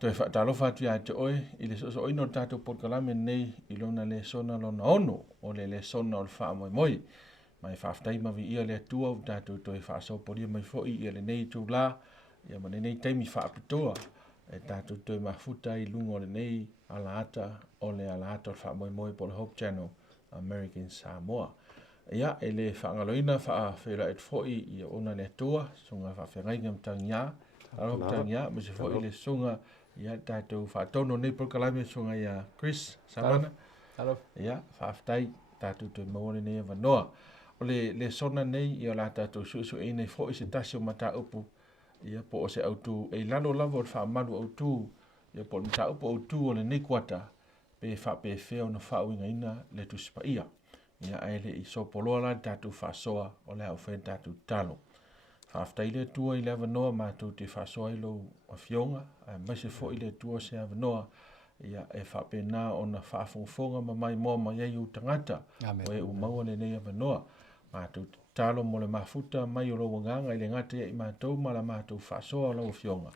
toi whaatalo whatu ia te oe, i le so ino tātou podkalame nei, i lona Lesona lona ono, o le Lesona o le wha moi moi. Mai whaftai mawi ia le atua, o tātou toi whaaso poria mai foi, ia le nei tū la, ia mane nei taimi whaapitoa, tātou toi mafuta i lungo le nei, alaata, o le alaata o le wha moi moi po le Hope Channel, American Samoa. Ia, e le whaangaloina whaawhera et foi, ia ona le atua, sunga whaawhengai ngam tangia, Alo tanya, mesti foi le sunga ia tātou whaatono nei prokalame sunga ia Chris Samana. Alo. Ia, whaaftai tātou toi maone nei wanoa. O le sona nei ia la tātou su e nei foi se tasi o mata upu. Ia po o se autu e lalo lavo o whaamaru autu. Ia po o mata upu autu o le nei kuata. Pe FAAPEFEA o na FAAUIGAINA le Tusi Paia. Ia aele i sopoloa la tātou whaasoa o le au when tātou talo. Whaaftai le tua i le avanoa mātou te whaasoa i lo a fionga, mai se fo i le tua se avanoa, ia e whapena o na whaafonga ma mai moa mai ei u tangata, o e u maua le nei avanoa, mātou talo mo le mafuta mai o lo wanganga i le ngate i mātou ma la mātou whaasoa o lo fionga,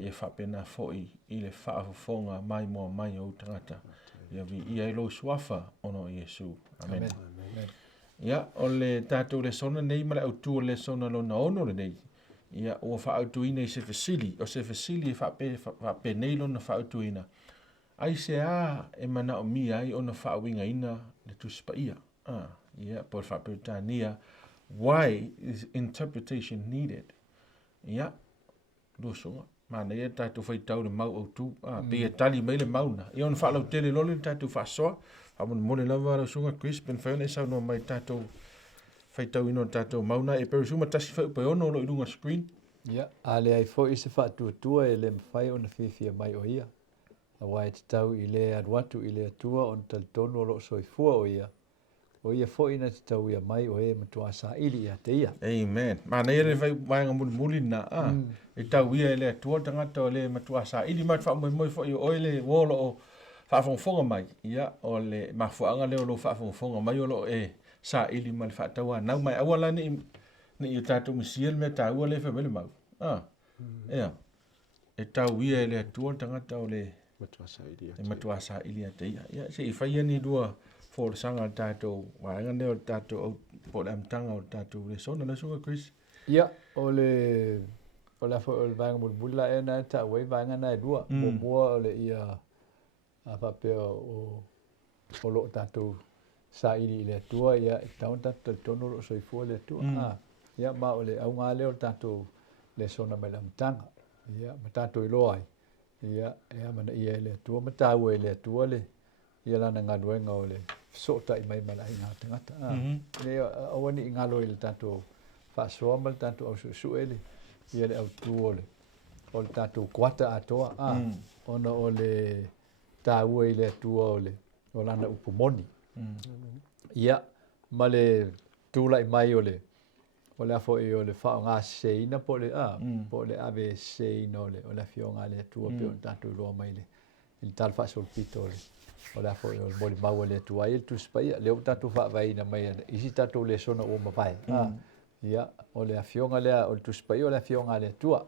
ia whapena fo i le whaafonga mai moa mai o u tangata, ia vi ia i lo suafa ono Iesu. Amen. Ia, o le tātou Lesona nei mara au tua Lesona lona ono le nei. Ia, o whaautuina i se fasili. O se fasili e whape nei lona whaautuina. Aisea e Manaomia i ona FAAUIGAINA le Tusi Paia. Ia, po le whapeutania. Why is interpretation needed? Ia, lusunga. Mana ia tātou whaitau le mau au tu. Pia tali mai le mauna. Ia ona whaalau tele lole tātou whaasoa. Amon mole lava ra sunga Chris ben fauna sa no mai tato faitau ino tato mauna e peru suma tasi fau pe ono lo ilunga screen. Ya, ale ai fo ise fa tua e le mfai ona fifia mai o ia. A wai te tau i le adwatu i le atua on tal tono lo soifua o ia. O ia fo ina te tau ia mai o e matua sa ili ia te ia. Amen. Mana ia le vai muli na e tau ia le atua tangata o le matua sa ili mat fa moi fo i o le wolo o whaafonga mai, ia, o le mafuanga leo lo whaafonga mai o lo e sa ili mal whaataua. Nau mai awala ni i tātou misiel me tā ua le whamele mau. Ea, e tau ia e le atua tangata o le matua sa ili a te ia. Ia, se i whaia ni dua fōle sanga tātou, waenga leo tātou po le amtanga o tātou Lesona na sunga Chris. Ia, o le vaenga mulmula e na ta wei vaenga na e dua. Mua o le ia a papeo o lo tātou sa ili i le atua, ia e taun tātou tono lo soifua le atua. Ia ma o le au ngā leo tātou Lesona mai lamtanga. Ia ma tātou i loai. Ia ea mana ia le atua, ma tāua i le atua le. Ia lana ngaluenga o le sota i mai mala i ngā tangata. Ia awani i ngalo i le tātou whaasoa ma le tātou au susu ele. Ia le au tu o le tātou kuata atoa. Ona o le tāua i le atua o lana upumoni. Ia, ma le tūla i mai o le afo i o le whao ngā seina po le ave seina o le fio ngā le atua pe o tātou loa mai le tal whaasol pito o le afo i o le moli maua le atua i le Tusi Paia. Leo tātou whaawaina mai isi tātou Lesona o mawai. Ia, o le afionga lea o le Tusi Paia o le afionga le atua.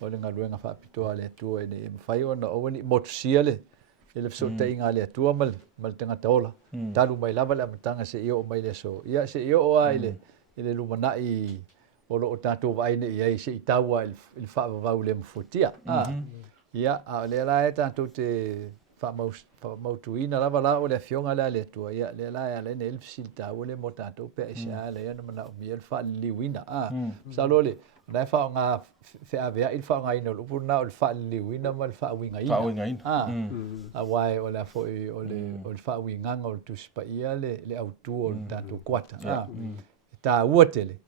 O le ngaluenga whaapitoa le atua i ne mawhai o na owani motusia le. Ele so te inga le atua mal tangata ola. Talu mai lava le amatanga se io o mai le so. Ia se io o ai le lumanai o lo tātou vaine i se i taua il whaavavau le mfutia. Ia a le la e tātou te whaamautuina lava la o le fionga le atua. Ia le la e ale ne ilfsil taua le mo tātou pe Aisea le ana Manaomia le whaaliwina. Salo le Nai whao ngā wheawea i whao ngā ina lupu na o le whaaliwina ma le FAAUIGAINA. FAAUIGAINA. A wai o le afoi o le whaauinganga o le Tusi Paia le autu o le tātou kuata. Tā ua tele.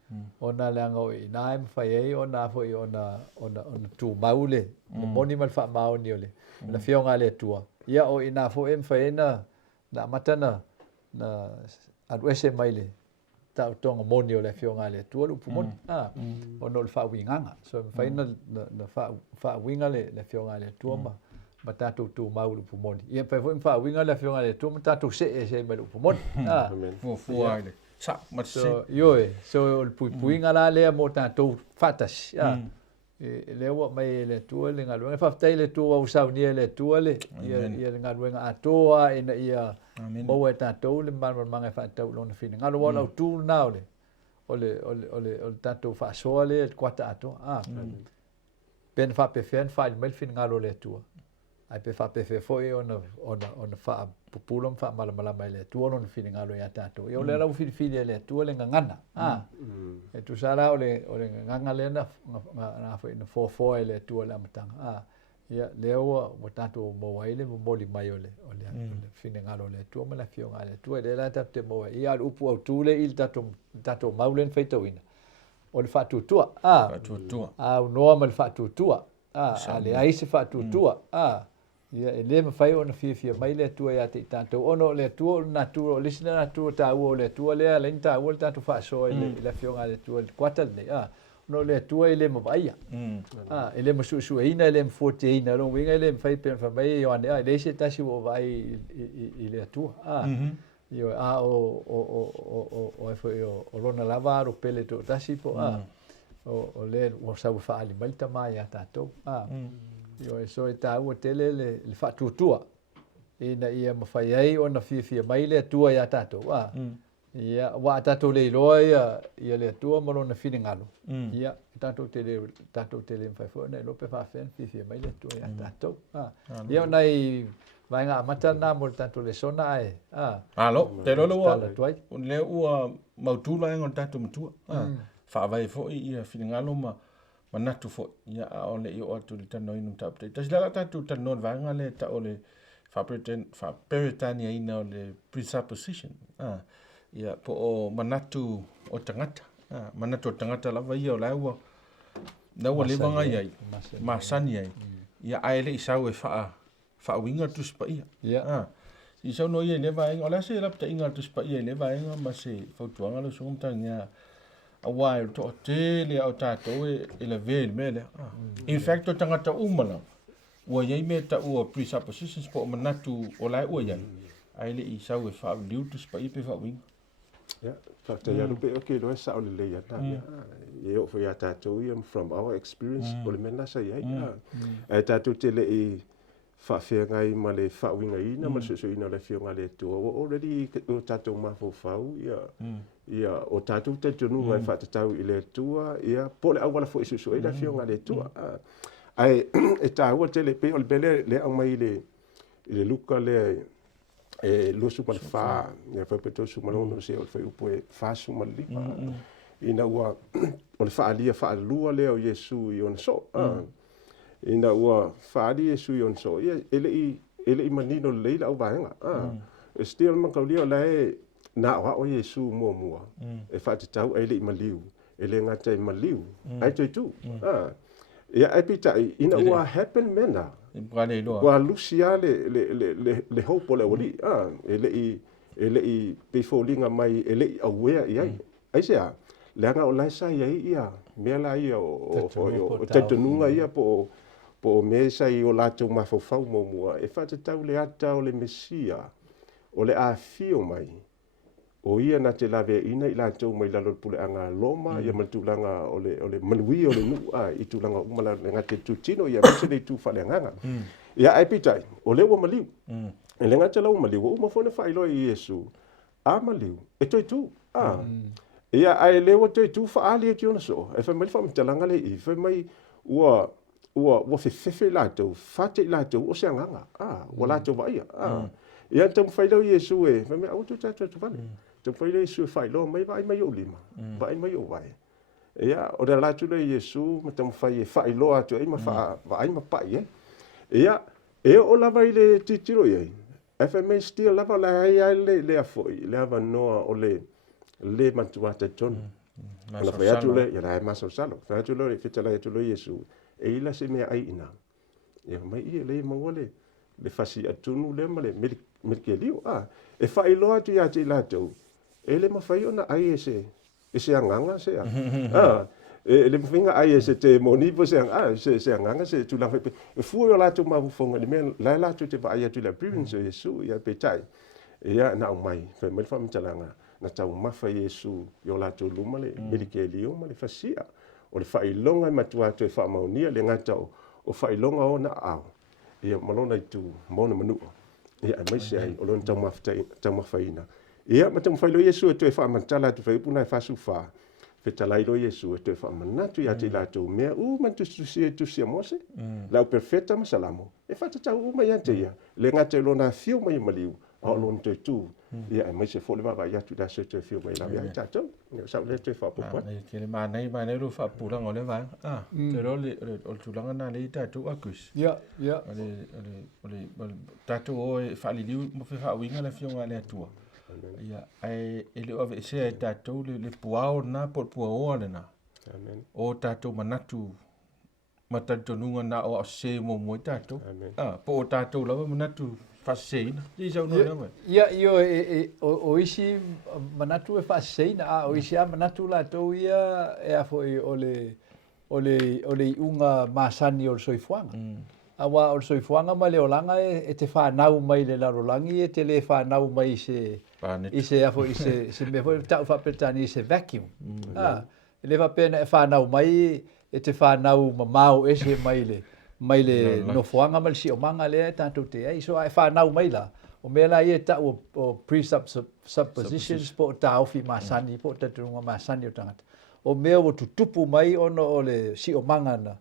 Ona le anga o i nāi mwhai ei o nā afoi o na tū mau le. Moni ma le wha maoni o le. Na whio ngā le atua. Ia o i nā afoi e mwhai na matana na aduese mai le. Tau tonga moni o le fionga le tua lupu moni. O no le whaauinganga. So whaina na whaauinga le fionga le tua ma tātou tū mau lupu moni. Ia pai fwoi whaauinga le fionga le tua ma tātou se mai lupu moni. Fua aile. Sa, mat se. So, ioe. So, o le puinga la lea mo tātou whatasi. le wa mai le tua le ngalo e faafetai le tua usau ni le tua le ia le ngalo nga atoa ina ia mo e tatou le manga faatau lona fina ngalo wala tu na ole tatou faasoa le kwata ato pen FAAPEFEA fa mai fina ngalo le tua ai pe FAAPEFEA foi ona fa populum fa mala mai le tua lona fina ngalo ia tatou ia le la fili le tua le ngana e tu sara ole nganga le na foi na fo le tua le matanga ia leo mo tatou mo ai le mo li mai ole fina ngalo le tua mala fio ngale tua le la tapte mo ia upu au tu le il tatou maulen feitoina ole fa tutua normal fa tutua ale ai se fa tutua ia ele me fai ona fia mai le tua ia te tatou ono le tua na tua lisina na tua tau le tua le le ta o tatou fa so le fio ngale tua kwata le no le tua ele mo vai ele mo su ina ele mo forte ina lo winga ele fai pe fa mai yo ane ele se tasi o vai ile tua io o foi o lona lava ro pele to tasi po o le o sa fa ali malta mai tatou io e so e tau o tele le fa tutua ina ia mo fai ai ona fia mai le tua ia tatou ia wa tatou le loia ia le tua mo lona fini ngalo ia tatou tele fai fo na lo pe fa fen fia mai le tua ia tatou ia nai vai nga mata na mo tatou Lesona ai alo te lo le ua mautula ngon tatou mtua fa vai fo ia fini ngalo ma natu fo ia ole i o tu tano inu tapte tas la tatou tano vanga le ta ole fa peritania ina ole presupposition ia po o manatu o tangata manatu o tangata la vai o laua na o le vanga ia masani ai ia ai le isau e faauiga tusi paia i sau no ia le vai ola se la pta inga tusi paia le vai ma se fautuanga lo sum tanga a while to tele au tatou e le vele mele in fact o tangata umala ua iai me ta ua presuppositions po manatu o lai ua iai ai le i sau e faauliu tusi paia pe faauiga Fakta ya rupe okay lo sa ole le ya ta ye o ya ta to from our experience ole mena sa ya ai ta to tele e fa fe ngai ma le fa winga ina ma so ina le fio ngale to already o ta to ma fo fau ya o ta to te tonu ngai fa ta tau ile tua ya pole au wala fo isu so ina fio ngale tua ai e ta o tele pe ole bele le au mai le luka le lo su mal fa ne fa peto su mal no se o fa upo fa su mal li ina wa o fa alia fa lua le o Yesu i on so ina wa fa ali Yesu i on so ele i manino le la o vaenga still man ka lia le na wa o Yesu mo e fa te tau ele i maliu ele ngata i maliu ai te tu ia epita ina wa happen mena wa lucia le hope le wali ele i befolinga mai ele i aware ia Aisea le nga o laisa ia me la ia o tetununga ia po me sai o lato mafofau mo e fa te tau le ata o le mesia o le afio mai o ia na te lave ina i lato mai la pule anga loma ia matulanga o le malui o le nu i tulanga umala nga te tutino ia se le tu fale nganga ia ai pitai o le wa maliu e le nga te lau maliu o ma fona fa ilo i Yesu a maliu e toi tu ia ai le o toi tu fa ali e ona so e fa mai fa mtalanga le i fa mai ua fefe lato fate lato o se nganga wala to vai ia tam fa ilo Yesu e fa mai auto tata tu vale tam fa ilo Yesu fa ilo mai mai o lima vai mai o vai ia o le lato le Yesu ma tam fa ilo atu ai ma fa vai ma pa ia o lava ile titiro ye FMA still lava la ai le afoi le ava noa o le mantuata ton ala fa atu le ya la maso salo fa atu le fitala atu le Yesu e ila se me ai ina ya mai le mangole le fasi atunu le male melkelio e fa ilo atu ya te lato ele ma fa ona ai ese anganga se le finga ai se te moni po se nganga se tu la e fu la tu ma fonga le men la tu te vai tu la province Yesu ya petai ya na mai fe me fa mtalanga na tau ma fa Yesu yo la tu luma le medikelio ma le fasia o le whailonga matua atu e whaamaunia le ngata o whailonga o na au. Ia malona i tu mauna manua. Ia mai se ai o lona taumawhaina. Ia ma taumawhailo Iesu e tu e whaamantala atu whaipuna e whasuwha. Fetalailo Iesu e tu e whaamanatu ia te lātou mea man tusi a Mose. Lau perfeta masalamo. E whatatau mai ante ia. Le ngata lona whio mai maliu. A lona te tu. Ia mai se fole wawa ia tu da se tu e whio mai lau ia tātou. Sau le tu e whapopa. Ke le mānei lo whapuranga o le vai. Te role o tulanga nā le tātou akus. Ia. Ole tātou o e whaliliu mo whi Faauiga le whionga le atua. Ia, e leo ave Aisea e tātou le puao nā por puao le nā. O tātou manatu matatonunga nā o se mo mo tātou. Po o tātou lawa manatu whaseina. I sau no lawa. Ia, o isi manatu e whaseina. O isi a manatu lātou ia e afo i ole unga masani o le soifuanga. Awa o le soifuanga ma le olanga e te whanau mai le larolangi e te le whanau mai se afo se me foi tau whapetani se vacuum. Le whapena e whanau mai e te whanau mamau e se mai le nofuanga ma le si o manga le tātou te ai. So e whanau mai la. O mea la ia tau o presuppositions po o tāofi masani, po o tatunga masani o tangata. O mea o tutupu mai ono o le si o manga na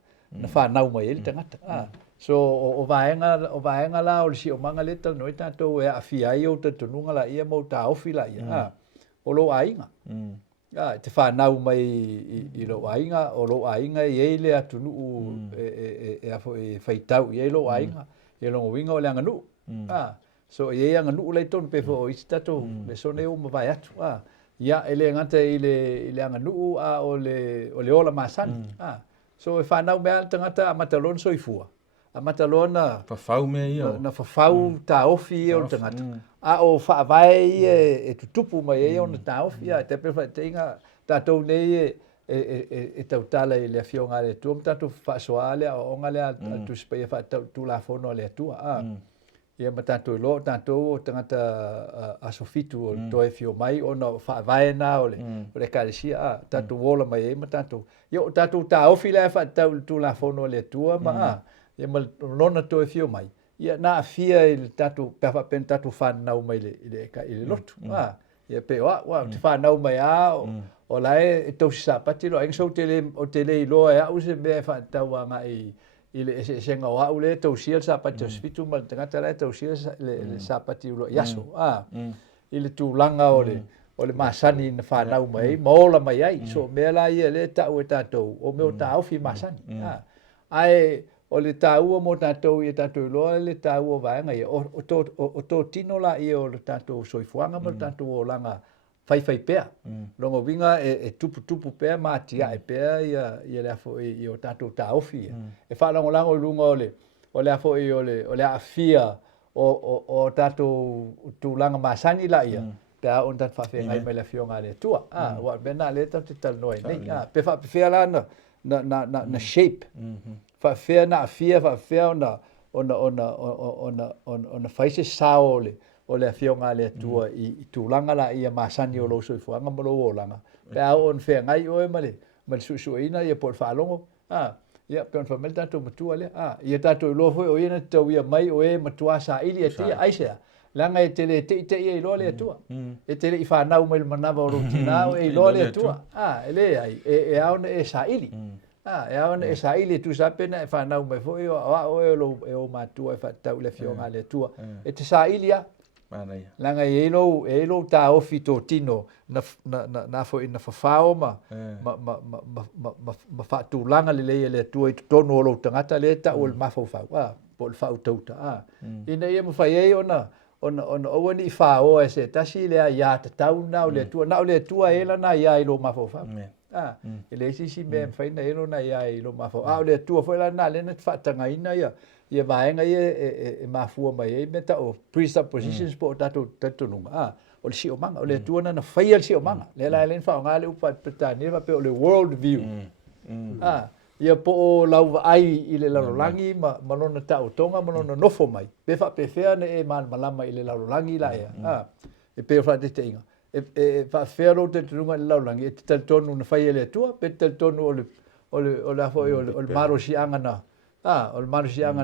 whanau mai e le tangata. So o vaenga la o le si o manga le tal noi tātou e awhiai o tatununga la ia mo tāofi la ia. O lo ainga. Te whanau mai i lo ainga, o lo ainga i eile atunu e afo e whaitau i eilo ainga. E longo winga o le anganu. So e anganu le ton pefo o isi tātou le sone o mawai atu. Ia ele ngata i le anganu o le ola masani. So e whanau mea tangata a matalon soifua. A matalona whawhau mea ia. Na whawhau tāofi ia o tangata. A o whaavai e tutupu mai e o na tāofi ia. Te pewha te inga tātou nei e tautala i le whionga le tua. Tātou whaasoa le o onga le a Tusi Paia whaatau la whono le atua. Ia ma tātou lo, tātou o tangata asofitu o toe whio mai o na whaavai na o le kāresia. Tātou wola mai e ma tātou. Ia o tātou tāofi le whaatau tu la whono le atua ma ia ma lona toe whio mai. Ia na fia i tatu pefa pen tatu whanau mai le lotu. Ia pe wa te whanau mai o lai e tausi sapati lo. Engso o te le iloa e au se mea whanau a ngai i le senga o au le tausi al sapati o sfitu ma tangata lai tausi le sapati ulo yaso. I le tūlanga o le masani na whanau mai, maola mai ai. So mea la ia le tau e tātou o meo tāufi masani. Ai o le tāua mo tātou i tātou loa le tāua vaenga ia. O tō tino la ia o le tātou soifuanga mo le tātou o langa whai pea. Longo winga e tupu pea mātia e pea ia le afo i o tātou tāofi ia. E whalango lango lunga o le afo i o le awhia o tātou tūlanga masani la ia. Pea on tātou whawhengai mai le whionga le tua. Wa bena le tau te talnoe nei. Pe FAAPEFEA la na shape. Faafea na afia faafea ona faise sao o le afionga le atua i tūlanga la ia masani o lo soifuanga mo lo olanga. Pea on fea ngai oe male susuina ia por whaalongo. Ia pe on whamel tātou matua le. Ia tātou i lofo o ina tau ia mai oe matua sa ili atia Aisea. Langa e tele te ia i loa le atua. E tele i whanau mai manawa o rotina o e i loa le atua. Ele ai e aona e sa ili. E aona e sa ili tu sa pena e whanau mai fo e o matua e whatau le whionga le atua. E te sa ili a. Langa e ilo tā ofi tō tino na fo ina whawhao ma whaatūlanga le leia le atua i tonu o lo tangata le ta o le mawhawhau. Po le whau tauta. Ina ia mawhai e ona oani i whao e se tasi lea ia te tau na o le atua. Na o le atua e la na ia i lo mawhawhau. E le sisi mea mwhaina e lo na ia i lo mawhawhau. O le atua fo la na lena te whaatanga ina ia. Ia vaenga ia e mafua mai e me ta o presuppositions po o tatununga. O le si o manga, o le atua na whaia le si o manga. Le la elen whao ngā le upa petani pe o le world view. Ia po o lau ai i le larolangi ma lona tau tonga ma lona nofo mai. Pe FAAPEFEA ne e malama i le larolangi la ea. E pe o whaate te inga. E FAAPEFEA ro te tununga i le larolangi. E te taltonu na whaia le atua, pe te taltonu o le foi o le maro si anga na o le maro si anga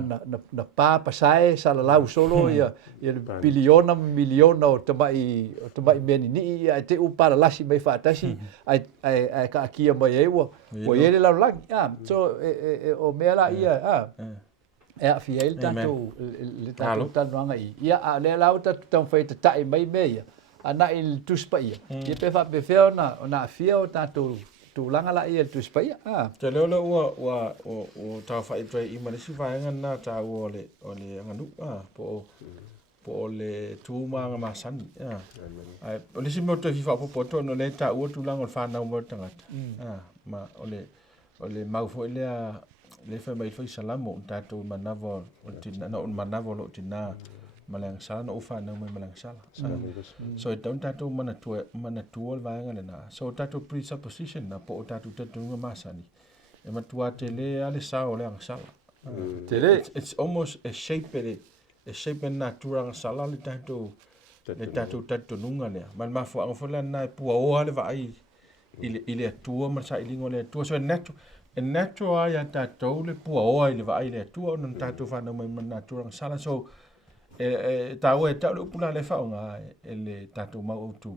na pa pasae sala lau solo ia le biliona miliona o tamai meni ni ia te upara lasi mai fatasi ai ka kia mai ewa o ele la lang so o mela ia e fiel tanto le tanto tananga ia le lau tanto tan feita tai mai meia ana il Tusi Paia ia pe FAAPEFEA na fia o tanto tu langa la ia Tusi Paia te leo o tau fai trai i manisi vaenga na tau o le nganu po le tūmanga masani ai o le si mo te fifa po to no le tau o tu langa o whanau mo tangata ma o le mau fo le fa mai foi salamo tatou manavo o tina no manavo lo tina malang sala no ufa no malang sala so it don't tatou mana tu vaenga le na so tatou presupposition na po tatou tatou masani e matua te le ale sa o le sala it's almost a shape na turanga sala le tatou nunga le man ma fo angofola na pua o ale vai ile tua ma sa ilingo le tua so natural ya tatou le pua o ile vai le tua non tatou fa no na turanga sala so tau e tau pula le faunga ele tatou mau tu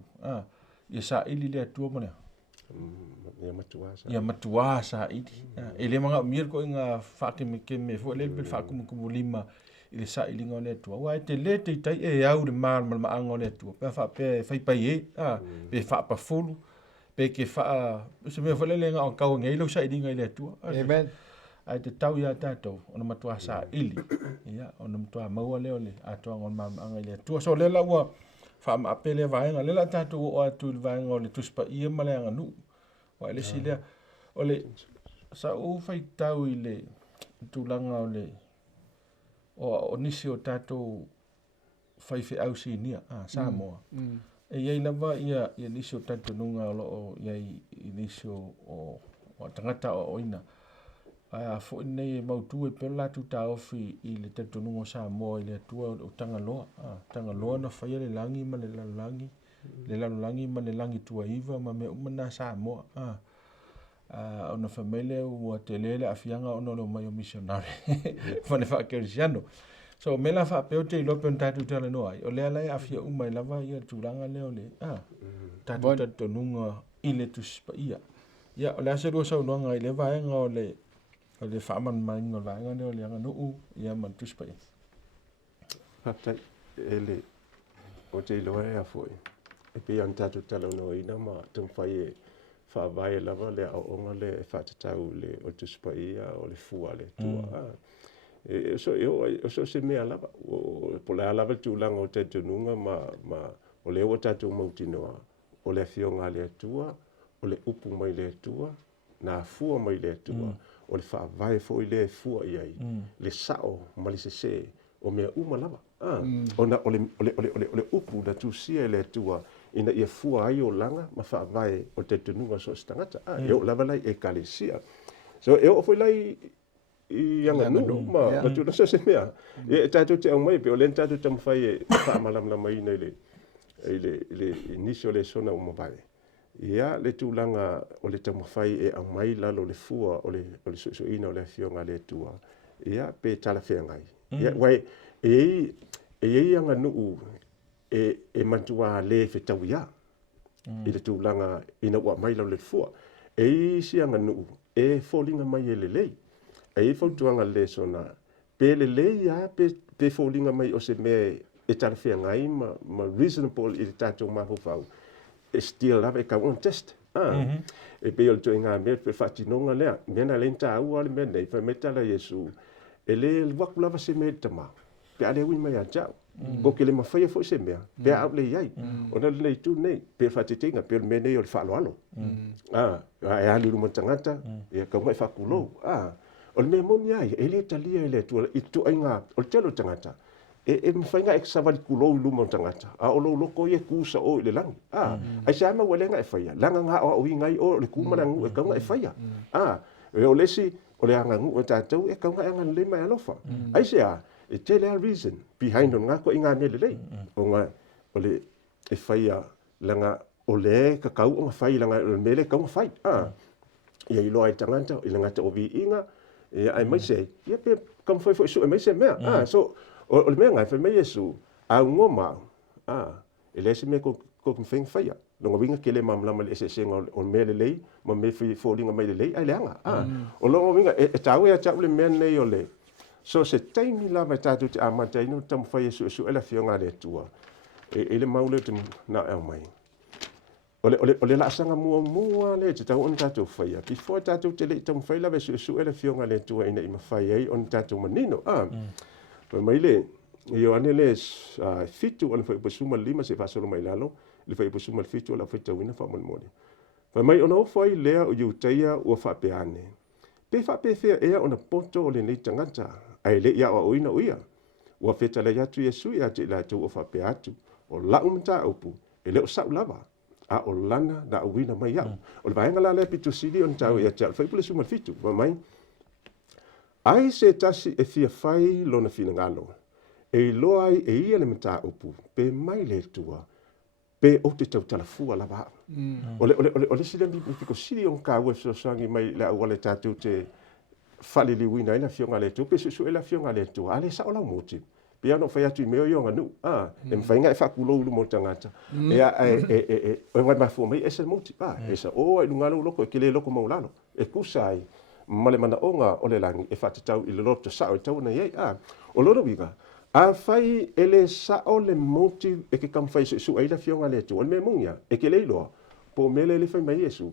ia sa ili le tua mo le ia matua sa ili ele manga mir ko inga fakimike me fo le bil fakum lima ile sa ili ngone tua wa te le te tai e au le mal ma ngone tua pe fa pe fai pai pe fa pa fulu pe ke fa se me fo le nga o ka ngei lo sa ili ngile tua amen ai te tau ia tatou ona matua sa ili ia ona matua maua leo le atoa ngon mama ile tua so le lawa fa ma apele vaenga le la tatou o atu le vaenga o le Tusi Paia ma le nganu wa le sile o le sa o fai tau ile tulanga o le o nisi o tatou fai fe au sinia sa moa e ia lava ia nisi o tatou nunga o ia nisi o tangata o ina fo nei mautu e pela tu ta ofi i le tatunungo sa mo i le tua o tangaloa na fai le langi ma le langi ma le langi tua iva ma me umana sa mo ona famele o te lele afianga ono lo mai o missionary fa ne fa kersiano so me la fa pe te lo pen tatu tele no ai o le ala afia umai lava ia tulanga le ole tatununga i le Tusi Paia ia o le ase ro sa no ngai le vaenga o le whaaman mai ngā vāenga neo le anga nuu ia man Tusi Paia. Haptai, ele, o te iloa e a fwoi. E pe an tatu tala no ina ma tung whai e whaavai lava le au onga le whaatatau le o Tusi Paia o le fua le tua. O so se mea lava, o polea lava tūlanga o te tununga ma o le o tatu mautinoa, o le fionga le tua, o le upu mai le tua, na fua mai le tua. O le whaavai fo i le fua i ai, le sao ma le se o mea uma lava. O le upu na tūsia le tua ina ia fua ai o langa ma whaavai o te tununga so stangata. E o lava lai e kalesia. So e o foi lai i anga nunu ma tu na se mea. E tatu te au mai pe o len tatu tam fai e whaamalamla mai nei le inisio Lesona o mawai. Ia le tūlanga o le tamawhai e au mai lalo le fua o le suisuina o le fionga le tua. Ia pe tala whea ngai. Ia wai e anga nuu e mantua le whetau ia. I le tūlanga ina ua mai lalo le fua. E si anga nuu e fōlinga mai e le lei. E fautuanga Lesona. Pe le lei ia pe fōlinga mai o se mea e tala whea ngai ma reasonable i le tātou mahu whau. Still lava e ka on test e pe o to inga me pe fatinonga lea mena lenta au ale mena e fa metala Yesu e le waku lava se me tama pe ale wi mai anja o ke le mafai fo se mea pe au le ai ona le tu nei pe fatitinga pe me nei o le falo alo e ali lu mantangata e ka mai fakulo o le me moni ai e le talia e le tu i tu inga o telo tangata e mwhainga e savali kulou luma o tangata. A o lo loko i e kusa o i le langi. Ai se ama welenga e whaia. Langa ngā o ui ngai o le kumana ngu e kaunga e whaia. E o lesi o le anga ngu e tātou e kaunga e anga le mai alofa. Ai se e te lea reason behind on ngā ko i ngā mele lei. O ngā o le e whaia langa o le kakau o ngā whai langa o le mele kaunga whai. ia I loa I tangata, I ngata o vi inga, ia ai mai se, ia pe kam foi foi su mai se mea, so, o le mea ngai fai mai Yesu, a ngoma, ele se me ko feng faia, longa winga kele mamlama le se senga o me le lei, ma me fi folinga mai le lei, ai leanga, o longa winga, e tau le mea nei o le, so se taimi lava tatu te amata inu tam fai su ela fionga le tua, ele maule te na el mai. Ole la sanga mua le te tau on tatu faia. Before tatu te le tam fai lava su ela fionga le tua ina ima fai ai on tatu manino. Pa mai le, io ane le fitu on fai pasuma lima se fasolo mai lalo, le fai pasuma fitu la fai tawina fa monmoni. Pa mai ona o fai lea o iutaia ua FAAPEANE. Pe FAAPEFEA ea ona poto o le nei tangata, ai le ia o ina uia. Ua fetala yatu Yesu ia te la tu o FAAPEA atu, o lau mta upu, e leo sau lava. A o lana na uina mai au. O le vaenga la le pitu sidi on tau ia te alfai pule suma fitu. Ma mai, ai se tasi e fia fai lona fina ngalo. E loa ai e ia le mta upu, pe mai le tua, pe o te tau talafua lava. O le sida mi fiko sidi on ka ue sangi mai le au wale tatu te fale li wina ila fionga le tu, pe susu ila fionga le tu, ale sa ola moti. Pe ano fai atu I meo yonga nu, e mwhainga e whakulo ulu mo tangata. O ngai mafu mai esa moti, esa o e lungalo loko e kele loko maulalo, e kusai, male Manaomia o le langi, e whatatau I le loto sao e tau na iei, o loro wiga, a fai ele sao le moti e ke kam fai su aila fionga le tu, o me mungia, e kele iloa, po mele le fai mai Yesu,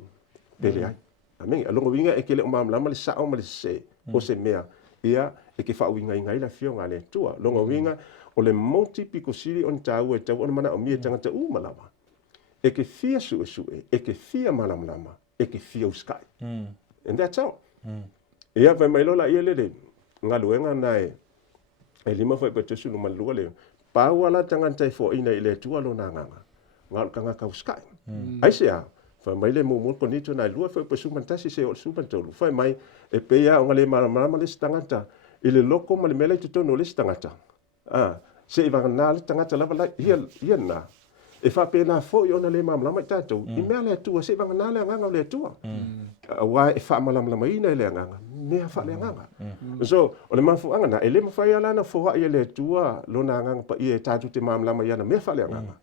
pele ai. Amen, alongo winga e kele o mamlama le sao ma le se, o se mea, ia e ke Faauigainga la fionga le tua. Longa winga o le moti piko siri on tau e tau ona Manaomia tangata malama. E ke fia su e ke fia malamlama, e ke fia uskai. And that's all. Ia vai mai lola ia le ngaluenga nae e lima foi pe tusu no malua le. Pauala tangata e fo ina ile tua lo na nganga. Ngal kanga ka uskai. Aisea fa mai le mo konito na lua foi pe sumantasi se o sumantolu. Fa mai e peia o ngale malamlama le tangata ile loko ma le mele te tono le tangata. Se iwa na le tangata lava la ia na. E fa pena fo I ona le mamlama tatou. I mea le tua se iwa na le nganga le tua. Wa e fa malamlama ina le nganga. Mea fa le nganga. So o le mafu anga na ele mafai ala na fo ia le tua lo na nganga pa ia tatou te mamlama ia na mea fa le nganga.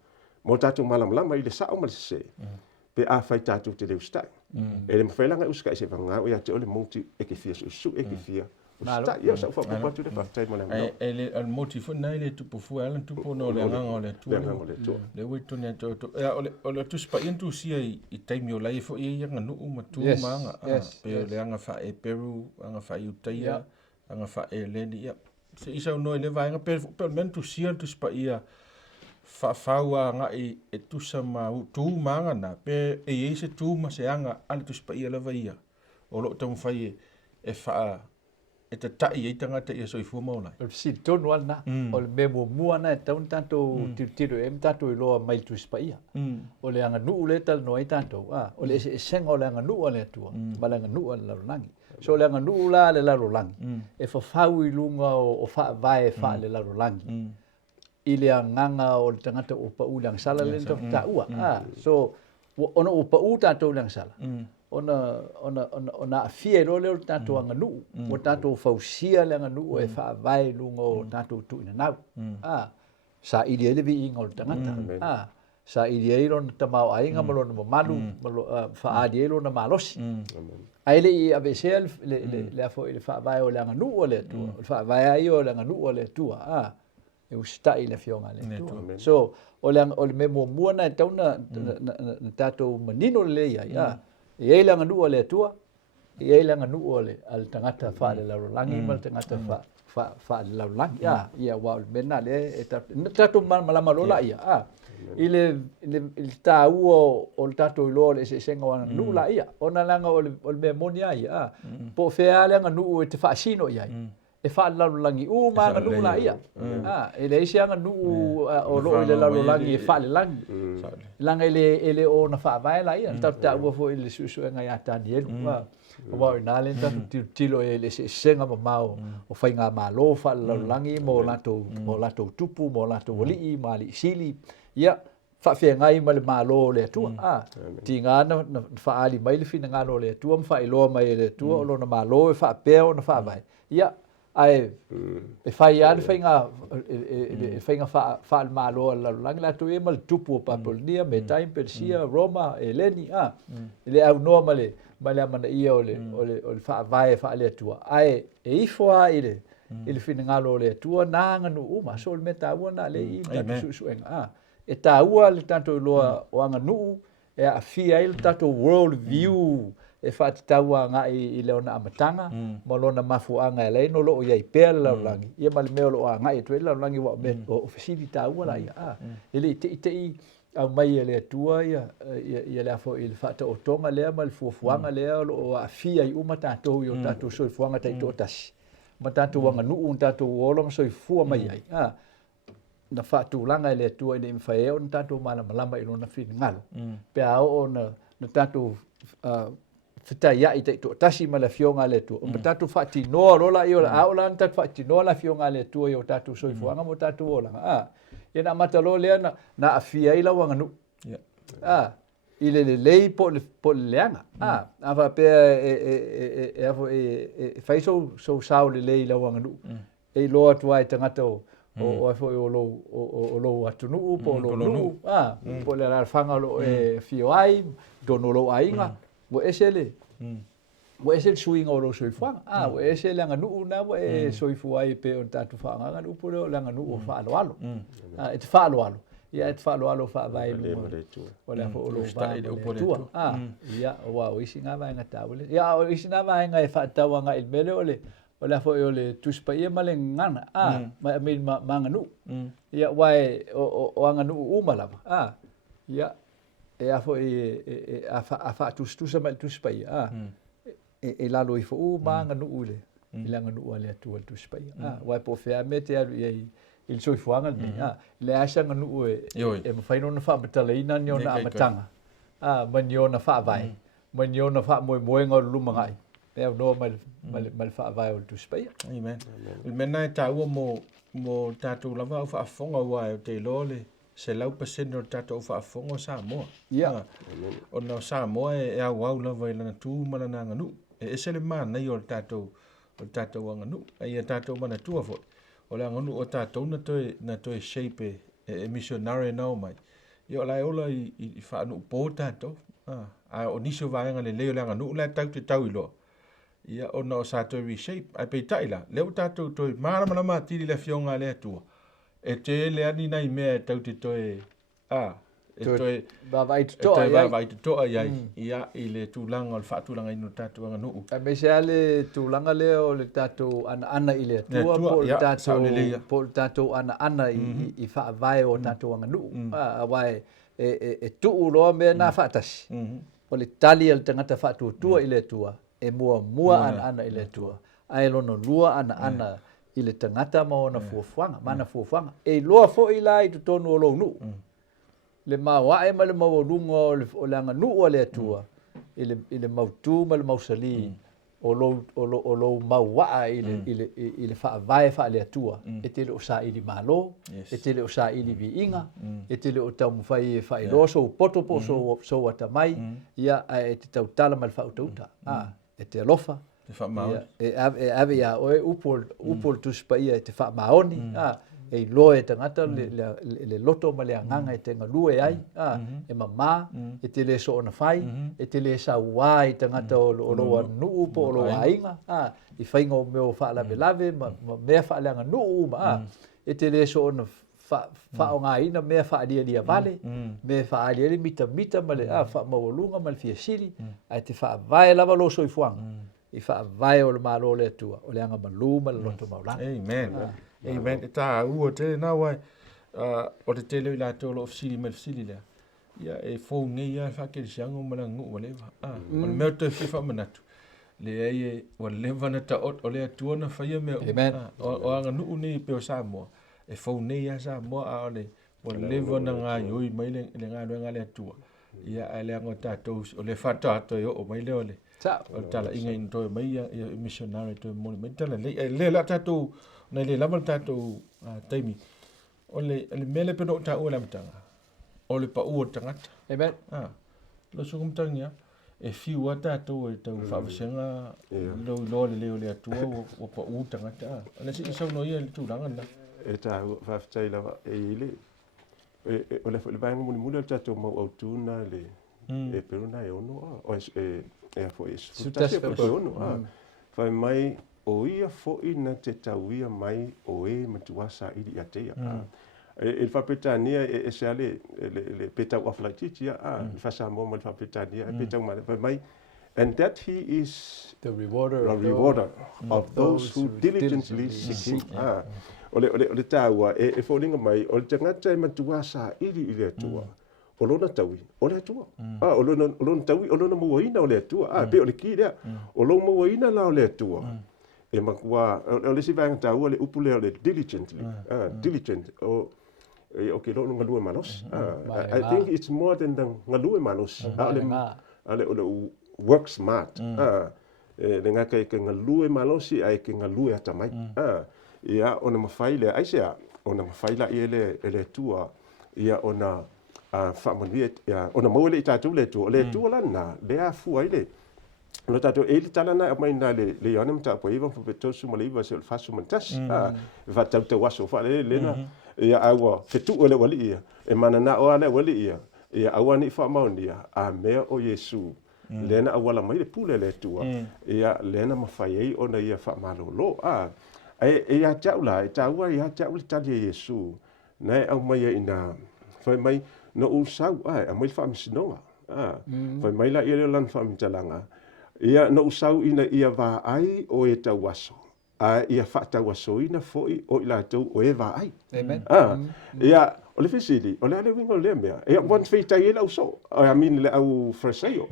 Mo tatou malamlama ile sa o mal se. Pe a fai tatou te le ustai. Ele mafai langa uskai se vanga o ia te ole moti e ke fia su e ke fia. Ia sa fa pa tu de pa tai mana. Ele al motivo nai le tupu fu ala tupu no le nganga le tu. Le wito ne to ole Tusi Paia tu sia I taimi o lai fo ia nga no uma tu manga. Pe le anga fa e Peru, anga fa Utaia, anga fa e Leni. Se isa no le vai nga pe men tu sia Tusi Paia fa faua nga e tusa ma tu manga na pe e se tu ma se anga al Tusi Paia la vai. O lo tau fai e fa e te tai e tangata I soifua maulai. O si tonu ana, o le memo muana e taun tanto tiro e mtato I loa mai Tusi Paia. O le anga nuu le tal no e tanto, o le e senga o le anga nuu le atua, ma le anga nuu le larolangi. So le anga nuu la le larolangi, e whawhau I lunga o whaavae wha le larolangi. I le anganga o le tangata o pau le angsala le ta ua. So, ona o pau tato le angsala. Ona fie lo le tato anga nu o tato fausia le anga nu e fa vai lungo o tato tu ina nau sa ideale vi ingol tangata sa ideale on tamau ainga malo no malu fa adielo na malosi ai le Aisea le afo le fa vai o le anga nu o le tu fa vai ai o le anga nu o le tu e ustai le fionga le tu so o le memo muana tauna tato manino le ia Ia langa nu ole tua, ia langa nu ole al tangata fa le larolangi mal tangata fa le larolangi. Ia wa mena le tato malama lola ia. Ile ta o tato lo le se senga wana nu la ia. Ona langa ole memonia ia. Po fea langa nu te fa sino ia. E fa larolangi ma nga nu la ia. Ele sia nga nu o lo le larolangi e fa le langi. Langa ele o na fa vai la ia. Ta ua fo ele susu nga ia tani elu. O wa ina le tilo ele se senga mau o fai nga malo fa larolangi mo lato tupu mo lato wali mali sili. Ia whaafia ngai ma le malo le atua. Ti ngā na whaali mai le fina ngalo le atua, mwhailoa mai le atua, o lona malo e whaapea o na whaavai. Ia, ai, e whai ane whainga whaal malo la langi la tu e ma le tupu o Papolnia, me Taim, Persia, Roma, Eleni, le au noa ma le amana ia o le whaavai e whaale atua. Ai, e ifoa ile fina ngalo le atua, nā nganu uma, so le me tāua na le i tatu suenga. E tāua le tātou loa o anga nuu, e a fia il tātou world view, e whaati tāua ngā i leona amatanga, ma lona mafuanga e leino lo o iai pēr laulangi. Ia ma le meo lo a ngā i tuei laulangi wa o fasili tāua la ia. Ele te i au mai e le atua ia le afo i le whaata o tonga lea ma le fuafuanga lea o a fia i uma tātou i o tātou soifuanga tai tō tasi. Ma tātou anga nuu, tātou olong soifua mai ai. Na whaatulanga le atua i le mwhaeo na tātou malama i lona whini ngalo. Pea o na tātou whitai ia i te tō tasi ma le fionga le atua. Ma tātou whaatinoa rola i o la aola na tātou whaatinoa la fionga le atua i o tātou soifuanga mo tātou olanga. Ia na matalo lea na awhia i lau anga nu. I le lei po le leanga. Awa pea e whaisou sao le lei lau anga nu. E loa tua e tangata o foi o lo atunu po lo nu po le rafanga lo e fioai dono lo ainga wo esele swing o lo soifanga wo esele nga nu na wo e soifuai pe o tatu fanga nga nu po le nga nu o fa alo e fa alo ia e fa alo fa vai o le po lo va ia wa o isinga va nga tawle ia o isinga va nga e fa tawanga il mele ole o le afo o le Tusi Paia ma le ngana, ma nganu. Ia wai o nganu umalama. Ia e afo a fa tusa ma le Tusi Paia. E lalo i fo ma nganu ule. I la nganu ale atu le Tusi Paia. Wai po fea me te alu il soifuanga le. Le asa nganu e mawhaino na wha matalaina ni o na amatanga. Ma ni o na wha vai. Ma ni o na wha moe ngau lumangai. E no mal fa vai o Tusi Paia. Amen. Mena e tāua mo tātou lava au whaafonga ua e te lole se lau pasene o tātou whaafonga o Samoa. Ia. O na Samoa e au lava i lana tū mana nā nganu. E sele mana i o tātou nganu. E tātou mana tua fo. O le nganu o tātou na toi shape e missionary nao mai. I o lai ola i whaanu pō tātou. O niso vaenga le leo le nganu le tau te tau i loa. Ia ona o sa toi reshape ai pe taila leo tātou toi marama tiri le fionga le atua e te le ani nei mea tau te toi e toi vai to ai ia i le tūlanga o le whaatūlanga ino tātou anga nuu a me se ale tūlanga leo le tātou ana i le atua po le tātou ana i whaavai o tātou anga nuu a wai e tuu loa mea nā whaatasi o le tali al tangata whaatutua i le atua e mua ana i le tua. Ai lono lua ana i le tangata ma ona fuafuanga, mana fuafuanga. E loa fo i lai tu tonu o lo nu. Le mawae ma le mawalunga o le anga nu o le tua. I le mautu ma le mausali o lo mawaa i le whaavai wha le tua. E te le o sa ili malo, e te le o sa ili vi inga, e te le o tau mwhai e whai loso o poto po so watamai, ia e te tau tala ma le whautauta. E te alofa. Te whaamaoni. E ave ia oe upol Tusi Paia e te whaamaoni. E loa e tangata le loto ma le anganga e te ngalua e ai. E mamā, e te le so ona whai, e te le sa wai tangata o loa nuu po o loa ainga. I whainga o meo whaalave, ma mea whaaleanga nuu ma. E te le so ona whao ngā ina mea whaalia vale, mea whaalia mita ma le whaamawalunga ma le fiasiri, ai te whaavai lava lo soifuanga, i whaavai o le malo le atua, o le anga maluma le loto maulanga. Amen. Amen. E tā ua te nā wai, o te tele i la tōlo o fisili me le fisili lea. Ia e fōu ngei ia whakeri siango ma la ngu wa lewa. O le meo te whiwha manatu. Le e o lewa na ta o le atua na whaia mea. Amen. O anga nuu nei peo Samoa. E fau nei a Samoa a ole o lewa na ngā ioi mai le ngā luenga le atua. Ia a le ango tātou o le whata ato o mai le ole. O tala inga ina toi mai i missionary toi moni mai. Tala le la tātou, nei le lama tātou taimi. O le mele peno o tā ua la matanga. o le pa ua tangata. Amen. Lo sungum tangia, e fiu ata tau e tau whaawasenga lo le leo le atua o pa ua tangata. Ana si isau no ia le tūranga na. E tā whaawatai lawa e ile. O le whaile muni muni le tātou mau au tūna le e peruna e ono. E a fo e sutasi e pe ono. Whai mai o ia fo'i na te tauia mai o e matuasa ili a teia. Il whapetania e se ale le petau awhalaititia, il whasa mo le whapetania e petau mai. And that he is the rewarder of those who diligently seek him. O le tāua e whoringa mai, o le tangata e matuasa ili le atua. O lona taui, o le atua. O lona taui, o lona muaina o le atua. Pe o le ki lea, o lona muaina la o le atua. E makua, o le si vanga tāua le upule o le diligently. Diligent. Okay, lo ngalue manos. I think it's more than the ngalue manos. Ale o work smart. Le ngaka ke ngalue malosi ai ke ngalue atamai. Ia ona mafaile Aisea, ona mafaila ele tua. Ia ona famanuet ia ona mole tatu le tua. Le tua lana le afu ile. Lo tatu ele talana mai na le yona mta po iwa fo betosu maliva se fasu mantas. Va tau waso fa le na. Ia awa fetu ole wali ia e manana o ale wali ia ia awani fa maunia a mea o Yesu lena awala mai le pule le tua ia lena mafai ona ia fa malolo ia jaula e taua ia jaula tali Yesu nei au mai ina fa mai no usau a mai fa msinonga fa mai la ia lan fa mtalanga ia no usau ina ia va ai o e tawaso ia whata wasoina foi o ila tau o e vai. Amen. Ia, o le fesili, o le ale wingo le mea. Ia, wan feitai e lau so. I mean, le au fraseo.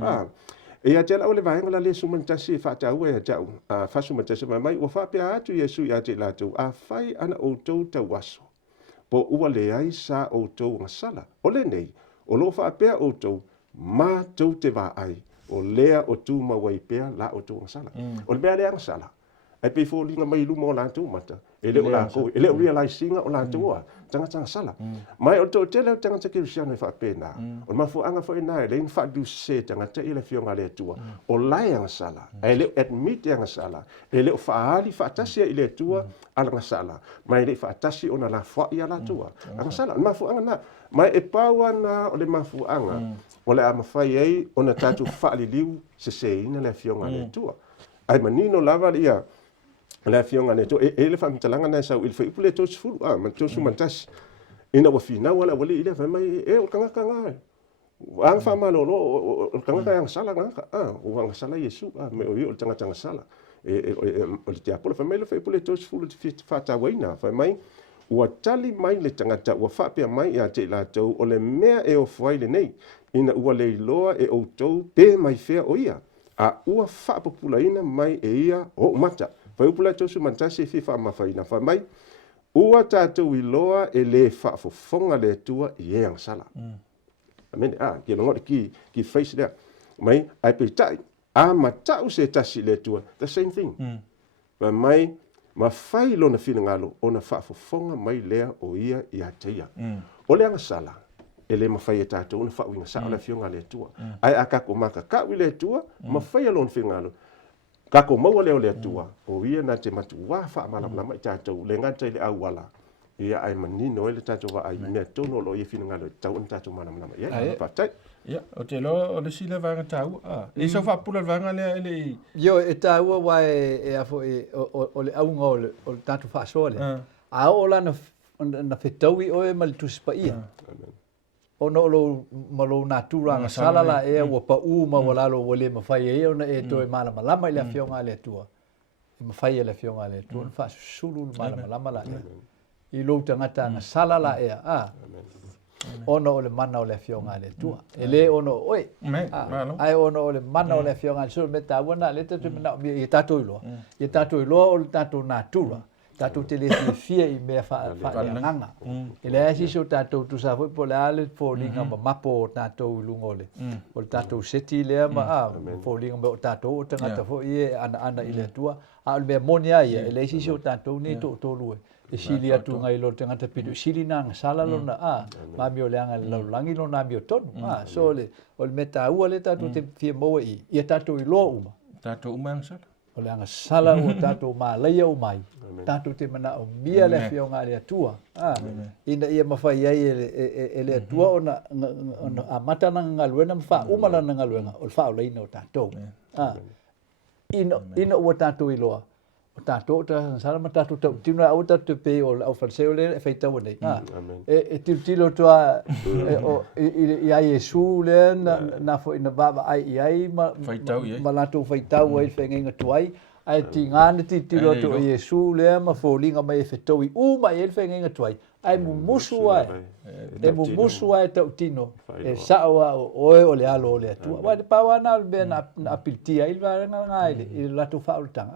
Ia, tela o le vahenga la le sumantasi whata ua e tau. Whasumantasi mai, ua whapea atu Yesu ia te la tau. A whai ana o tau tau waso. Po ua le ai sa o tau ngasala. O le nei, o lo whapea o tau, ma tau te va ai. O lea o tu mawai pea la o tau ngasala. O le mea lea ngasala. Ai pe fo linga mai lumo la tu mata ele o la ko ele o realizing o la tu tanga sala mai o to tele tanga te kirisiana fa pena o ma fo anga fo ina ele fa du se tanga te ele fionga le tu o la yang sala ele admit yang sala ele o fa ali fa tasi ele tu ala sala mai ele fa tasi ona la fa ia la tu anga sala ma fo anga na mai e pawana o le ma fo anga o le ama fai ai ona tatu fa ali liu se ina le fionga le tu ai manino lava ia la fionga ne to ele fa mtalanga na sa il fa ipule to sfulu man to su mantas ina wa fina wala wali ile fa mai o kanga ang fa malo o kanga yang sala nga o ang sala Yesu me o tanga sala o te apolo fa mai le fa ipule to sfulu fa ta waina fa mai ua tali mai le tangata ua whapea mai ia te la tau o le mea e o whaile nei ina ua le iloa e o tau pe mai fea o ia a ua whapapula ina mai e ia o mata Vai upula tosu mantasi fi fa mafaina fa mai ua tātou i loa e le whaafofonga le tua i e ang sala. Amen, ki longot ki face there. Mai, ai pe tai, matau se tasi le tua, the same thing. Vai mai, ma fai lona fina ngalo, ona whaafofonga mai lea o ia i a teia. O le anga sala, e le mawhai e tātou, ona whaawinga sa o le fionga le tua. Ai a kako maka kawi le tua, mawhai a lona fina ngalo. Kako maua leo le atua, o ia na te matu wafa malamlama i tātou, le ngata le awala. Ia ai manino ele tātou wa ai mea tono lo ia fina ngalo tau an tātou malamlama. Ia, patai. Ia, o te lo, o le sila vanga tau. E sa whapula vanga le... Yo, e tāua wa e afo o le aunga o le tātou whaasoa le. A o la na whetaui o e ma le Tusi Paia. Ono lo malo natura nga salala e wa pa u ma wala lo wale ma fai e ona e to e mala malama ile fionga le tua ma fai ile fionga le tua fa sulu mala malama la i lo tangata nga salala e ono o le mana o le fionga le tua ele ono oi ai ono o le mana o le fionga so me ta wana le te Manaomia i tato ilo o tato natura tato te le fia i mea fa nganga. Ele asi so tato tu sa foi po le ale po linga ma mapo tato lungole. O tato seti le ma po linga mo tato tanga ta foi ana ile tua. A le monia ia ele asi so tato ni to lue. e sili atu ngai lo tangata pitu sili nang sala lo na ma mi o leanga lo langi lo na mi o tonu so le o le meta ua le tatu te fie mo i tatu i lo uma Tatu uma ang sala. o leanga sala o tatu ma leia o mai tatu te mana o mia le fio nga le atua ina ia mafai ai e le atua ona a mata na ngaluena fa uma la ngaluena o fa o leina o tatu ina o tatu i loa o tatu ta sala ma tatu tino au tatu pe o au falseo le fai tau nei e tilo toa o i ai Yesu le na fo ina baba ai ma lato fai tau ai fenga tuai ai tingana tilo to Yesu le ma fo linga mai fetoi uma e fenga tuai ai musu ai e musu ai tau tino e sawa o le alo o le tua wa pa wana be na piltia il va ngai il lato fa ultang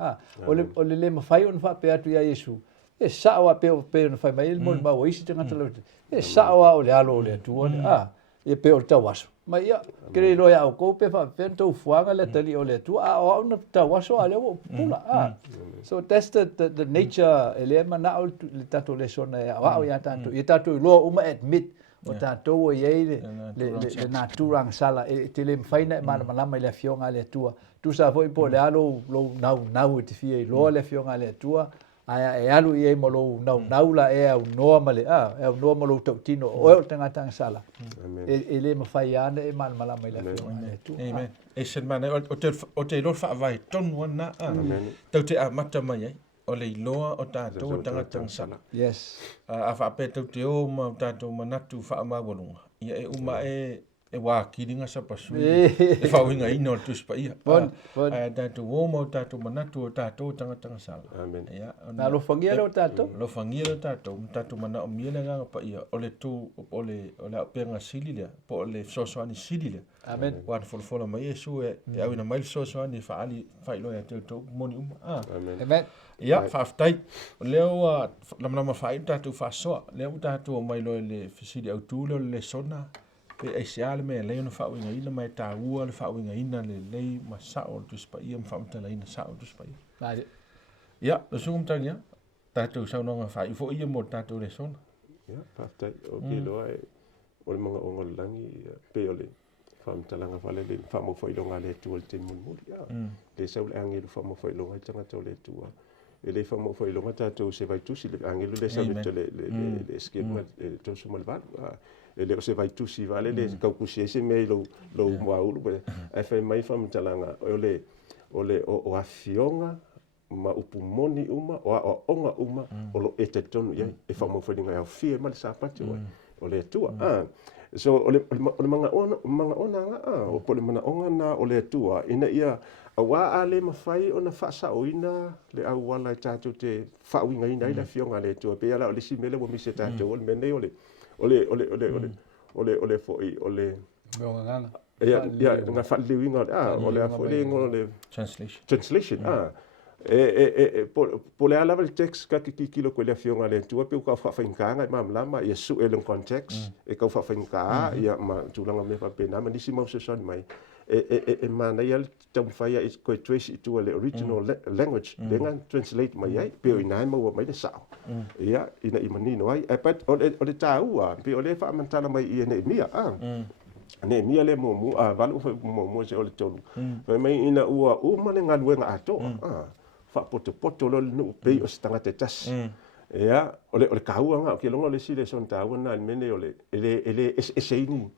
o le ma fai on fa pe atu ya Yesu e sawa pe on fai mai il mon ma o isi tanga talo e sawa o le alo o le tua e pe o tawaso ma ia kere lo ya o ko pe fa vento fuanga le tali o le tua o na tawaso ale o pula so that's the nature ele mana o le tato lesona wa o ya tato lo uma admit o tato o ye le naturang sala e te le faina ma lama le fionga le tua tu sa foi po le alo lo nau te fie lo le fionga le tua ai e alu i mo lo nau la e au normal e au normal o tino o tanga sala e le ma fai ana e mal mala mai la amen e sen mana o te lo fa vai ton wana tau te amata mai o le loa o tato tanga sala yes a fa pe tau te o ma tato manatu fa ma bolunga ia e uma e wa kiringa sa pasu e FAAUIGAINA o Tusi Paia ai tato o mo tato manatu o tato tanga sala amen ia na lo fangia lo tato tato Manaomia le nga pa ia o le tu o le penga sili le po o le sosoani sili le amen wa fola mai Yesu e au ina mai sosoani fa ali fa ilo ya te moni amen ia fa aftai leo lama fa tato fa so leo tato mai lo le fisili au tu le Lesona pe Aisea le me le no FAAUIGAINA mai ta ua le FAAUIGAINA le masa o Tusi Paia ma fa mtala ina sa o Tusi Paia ia lo sungum tania tato sa no fa i fo ia mo tato Lesona ia aftai o ke lo ai o le manga o langi pe o le fa mtala fa le fa mo foi longa le tu te mun le sa le angelo fa mo foi longa tanga to le tua e le fa mo foi longa tato se vai tusi le angelo le sa le skema to su mal va e le se vai tusi vale le ka kusiese me lo maulu e fa mai fa mtalanga o le afionga ma upumoni uma o onga uma o lo etetonu ia e fa mo fodinga ya fie mal sa pati o le tua so o le manga ona o po le mana onga na o le tua ina ia awa ale mafai ona fa sa oina le au wala tatu te FAAUIGAINA ila fionga le tua pe ala o le simele wo mi se tatu o le mene ole foi ole ya nga fa living ole foi ole translation po le ala le text ka ki kilo ko le fionga le tu pe ka fa nganga ma lama Yesu e le context e ka fa nga ya ma tu langa me fa pena ma disi mo se son mai e mana ya tam fa ya ko trace to le original language dengan translate mai ai pe ina mo mai le sa ya ina imani no ai pat ole taua pe ole fa mantana mai i ne mia ne mia le mo valu mo se ole tolu fa mai ina u ma le ngaluenga ato fa poto lo no pe o stanga te tas ya ole kaua nga ke longa le sile son taua na mene ole ele eseini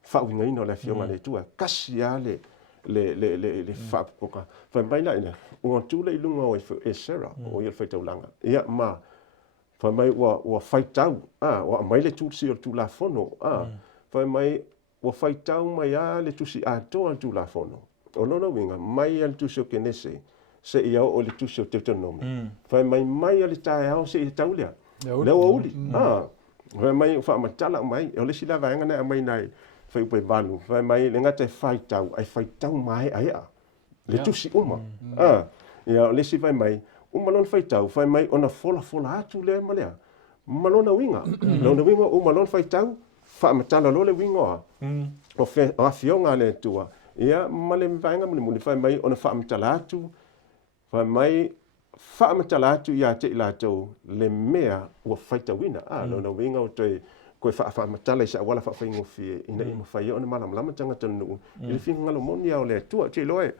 FAAUIGAINA le fionga le tua kasia le fa poka fa mai la ina o tu le lunga o e sera o ia faita ulanga ia ma fa mai wa faitau wa mai le tu si o tu la fono fa mai wa faitau mai le tu si ato tu la fono o no winga mai al tu so kenese se ia o le tu so tetonomi fa mai le tai au se taulia le o uli fa mai fa matala mai o le sila vanga na mai nai fai pe valu fai mai le ngate faitau mai ai le tusi uma ia le si fai mai lon fai mai ona fola atu le malea malona winga lona winga lon faitau fa matala lo le winga o fe o fionga le tua ia male vanga muli fai mai ona fa matala atu fai mai whaamatala atu ia te ila tau le mea ua whaita wina. No winga o toi koe whaamatala isa wala whaingo fie ina i mawhai o na malamalama tangata nuu. I le whinga ngalo moni au le atua te loe.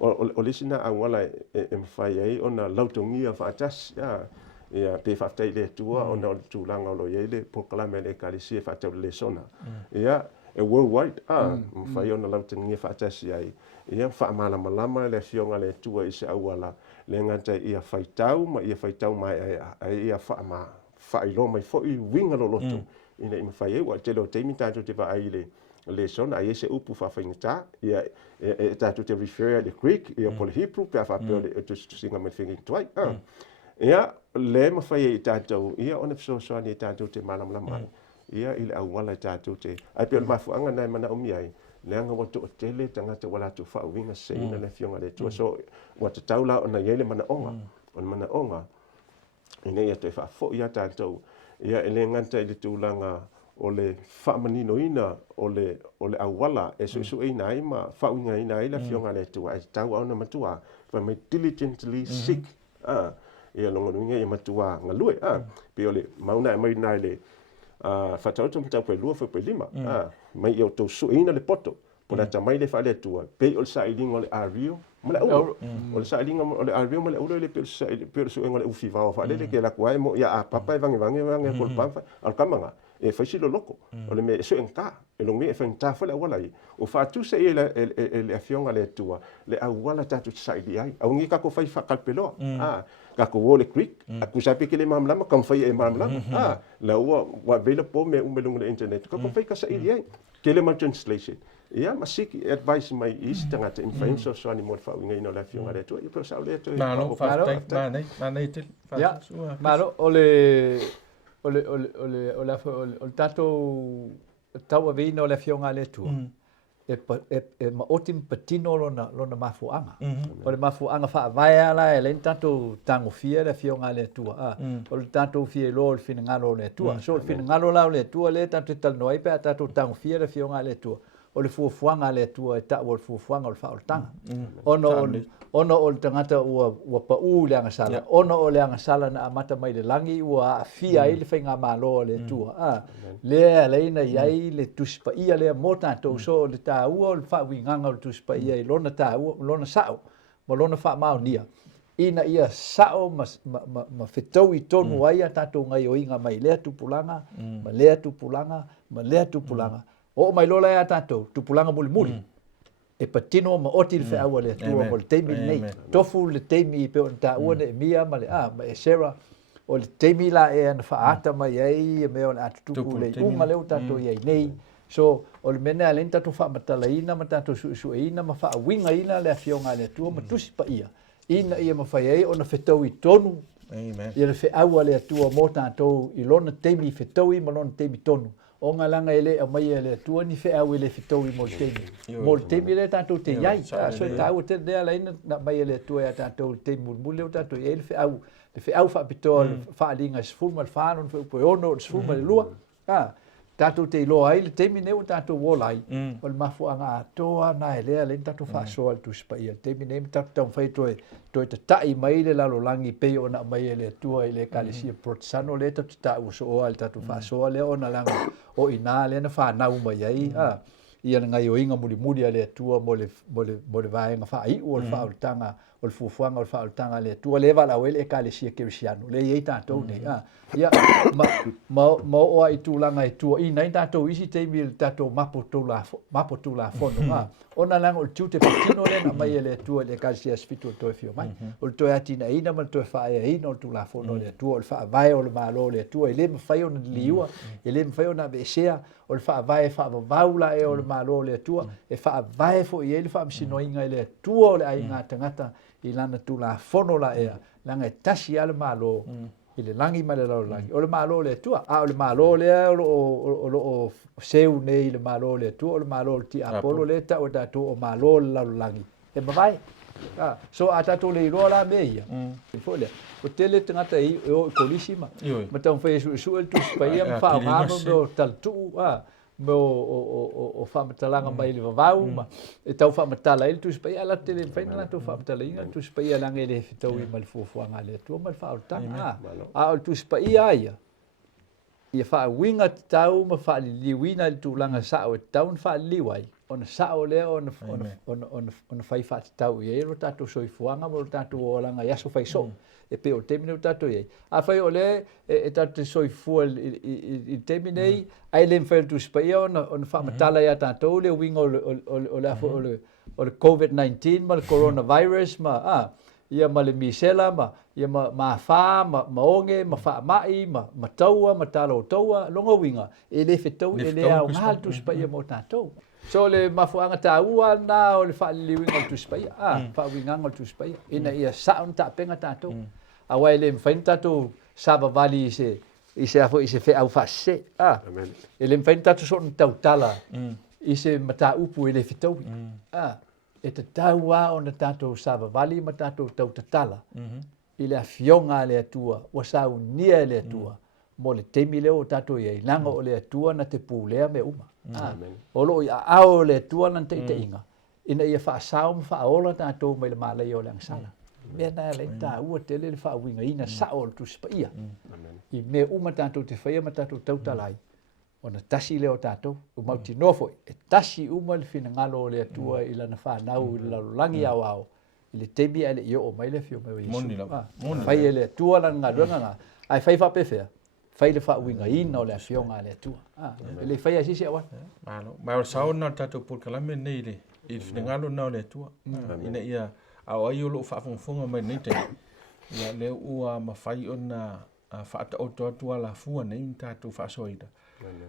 O lisina au wala e mawhai ai o na lautongia whaatas. Ia pe whaatai le atua o na o le tūlanga o lo iei le pokalame le kalisia whaatau le Lesona. Ia e worldwide mawhai o na lautongia whaatas ai. Ia whaamalamalama le fionga le atua isa au wala. Le ngata ia whaitau ma ia whaitau mai ia whailo mai fōi winga lo loto. Ina i mawhai e wa te lo teimi tātou te wa ai le Lesona a iese upu whawhaingata. Ia tātou te refer the Greek, ia pole Hebrew, pia whapeo le tusinga me whingi tuai. Ia le mawhai e tātou, ia ona psosoani e tātou te malamalama. Ia i le awala e tātou te, ai pia le mafuanga nai Manaomia ai. Leanga watu o tele tangata wala tu Faauiga seina le fionga le tua. So watu taula ona yele Manaonga. On Manaonga. Ina ia te whaafo ia tātou. Ia ele nganta i le tūlanga o le whaamanino ina o le awala e su eina ai ma Faauigaina ai le fionga le tua. Ai tau au na matua. Fa mai diligently seek. Ia longonuinga i matua ngalue. Pio le mauna e mai nai le whatautu mtau pe lua pe lima. Mai i o tau suina le poto. Pona ta mai le whale atua. Pei o le sailinga o le ario. Male uro. O le sailinga o le ario male uro le peo suinga le ufi vao. Whale le ke la kuai mo ia a papai vange kol pamfa. Al kamanga. E whaisilo loko. O le me suinga ka. E longi e whainta whale awalai. O whatu se e le afionga le atua. Le awala tatu saili ai. Au ngi kako whai whakalpeloa. Kako wo le Greek, aku sapi ke le mamlama kam fai e mamlama. La wa vela po me umelung le internet. Kako fai ka sa ai. Ke le mal translation. Ia masiki advice mai is tangata in fai so so ani mo Faauiga ina la fionga le to. I po sa le to. Malo manai te. Ya. Malo ole tato tau vino le fionga le to. E ma otim patino lona mafuanga. O le mafuanga whaavai ala e len tatou tango fia le fionga le tua. O le tatou fia lo le finangalo le tua. So le finangalo lao le tua le tatou talnoi pe tatou tango fia le fionga le tua. O le fuafuanga le tua e ta o le fuafuanga o le whaoltanga. Ono o le tangata ua pau le angasala. Ono o le angasala na amata mai le langi ua fia i le whainga malo le tua. Lea leina iai le Tusi Paia lea mo tātou so le tāua o le whaawinganga o le Tusi Paia i lona tāua, lona sao, ma lona whaamaonia. Ina ia sao ma whetau i tonu aia tātou ngai o inga mai lea tupulanga, ma lea tupulanga, ma lea tupulanga. O mai lola ea tātou, tupulanga muli muli. E patino ma oti le whaua le tua mo le teimi nei. Tofu le teimi i peo na tāua ne mia ma le ma e Sarah. O le teimi la e ana whaata mai ei e mea o le atutuku le unga leo tātou iei nei. So o le mene alen tātou whaamatalaina ma tātou suesueina ma whaawinga ina le afionga le atua ma Tusi Paia. Ina ia ma whai ei o na whetau i tonu. Ia le wheaua le atua mo tātou i lona teimi whetau i ma lona teimi tonu. O ngā langa ele a mai ele atua ni wheau ele whetau i mo le teimi. Mo le teimi le tātou te iai. So e tāua te rea leina na mai ele atua e tātou le teimi mulmule o tātou i ele wheau. Le wheau whaapitoa le whaalinga sifulma le whaano le whaupoi le sifulma le lua. Tātou te iloa ai le teimi neu tātou wolai. O le mafuanga atoa na e lea len tātou whaasoa le Tusi Paia. Le teimi neu tātou tau whai toi te tai mai le lalo langi pei o na mai ele atua i le kalesia protesano le tātou tātou soa le tātou whaasoa le o na langa o ina le na whanau mai ai. Ia ngai o inga muri le atua mo le vaenga whai o le whaoltanga o le fuafuanga o le whaoltanga le atua le wala o ele e kalesia kerisiano. Le iei tātou nei. Ia ma oa i tūlanga e tua i nei tātou isi teimi le tātou mapo tūla fono. Ona langa o le tiu te patino le na mai ele atua le kalesia sfitu o toe fio mai. O le toe atina ina ma le toe whaea ina o le tūla fono le atua o le whaavai o le malo le atua. I le mawhai o na liua, i le mawhai o na Aisea o le whaavai whaavaula e o le malo le atua. E whaavai fo i ele whaamsinoinga i le atua o le ainga tangata i lana tūla fono la ea. Langa e tasi ale malo. I le langi ma le lau langi. O le malo le atua. O le malo le o seu nei le malo le atua. O le malo le ti apolo le ta o tātou o malo le lau langi. E mawai. So a tātou le iroa la mea ia. O tele tangata i o kolisi ma. Ma tau whai su el Tusi Paia ma whao ngāma me o taltu. mo o whamatalanga mai le vavau ma e tau whamatala ele Tusi Paia ala te le whaina la tau whamatala inga Tusi Paia lange le whitau i mal fuafuanga le atua mal whaotanga a o Tusi Paia ia ia whaawinga te tau ma whaaliwina le tūlanga sao e tau na whaaliwai ona sao lea ona whai whaati tau i ero tātou soifuanga mo tātou o langa yaso whai so e pe o temine o tātou iei. A whai o le e tātou soifua i temine i ai le mwhai Tusi Paia ona whamatala ia tātou le winga o le COVID-19 ma le coronavirus ma ia ma le misela ma ia ma fa ma onge ma fa mai ma taua ma talo taua longa winga e le fetau e le au hal Tusi Paia mo tātou. So le mafuanga taua na o le fa liwinga Tusi Paia fa winga ngol Tusi Paia ina ia saun ta penga tātou. A wai le mfain tātou saba vali i se afo i se fe au fa se e le mfain tātou son tau tala i se mata upu e le fetau e te taua o na tātou saba vali ma tātou tau tatala i le afionga le atua wa sau nia le atua mo le temi leo o tātou iei langa o le atua na te pūlea me uma o lo i ao le atua na te inga ina ia whaasau ma whaaola tātou mai le malai o le angsala mea na le tāua te le whaawingaina sao le Tusi Paia i me uma tātou te whaia ma tātou tau talai ona tasi leo tātou, o mauti nofoi, e tasi uma le fina ngalo o le atua i lana whanau i lalo langi au au, i le temi ale i o mai le fio mai o Yesu. Whai e le atua lana ngā ruanga ngā, ai whai FAAPEFEA, whai le whaawinga ina o le afionga le atua. E le whai asisi awan. Mai o sao na tātou pulkalame nei le, i fina ngalo na o le atua. Ina ia, au ai o lo whaafonga mai nei te, ia leo ua ma whai o na whaata o toa tua la fua nei tātou whaasoida.